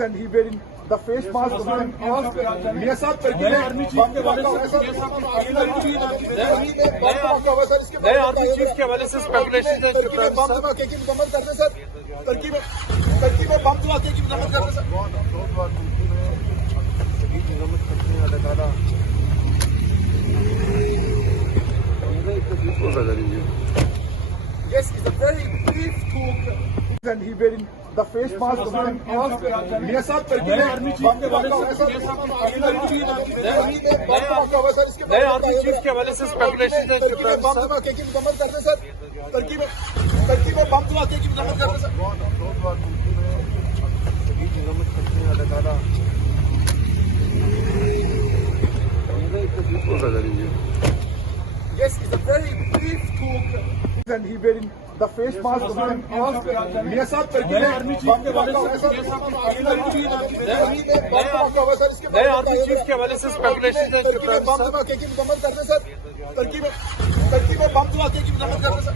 and he wearing the face mask. Miyan Sahab Turkey में army chief के हवाले के हवाले से स्पेकुलेशन है टर्की में बम धमाके की मजम्मत कर रहे सर। टर्की में बम धमाके की मजम्मत कर रहे sir. Yes, it's a very brief talk and he wearing the face mask. Miyan Sahab Turkey में आर्मी चीफ के हवाले के हवाले से स्पेकुलेशन है टर्की में बम धमाके की मजम्मत कर रहे सर। टर्की में बम धमाके की मजम्मत कर रहे sir. Yes, it's a very brief talk and he wearing the face mask. Miyan Sahab Turkey में आर्मी चीफ के हवाले के हवाले से स्पेकुलेशन है टर्की में बम धमाके की मजम्मत कर रहे सर। टर्की में बम धमाके की मजम्मत कर रहे सर।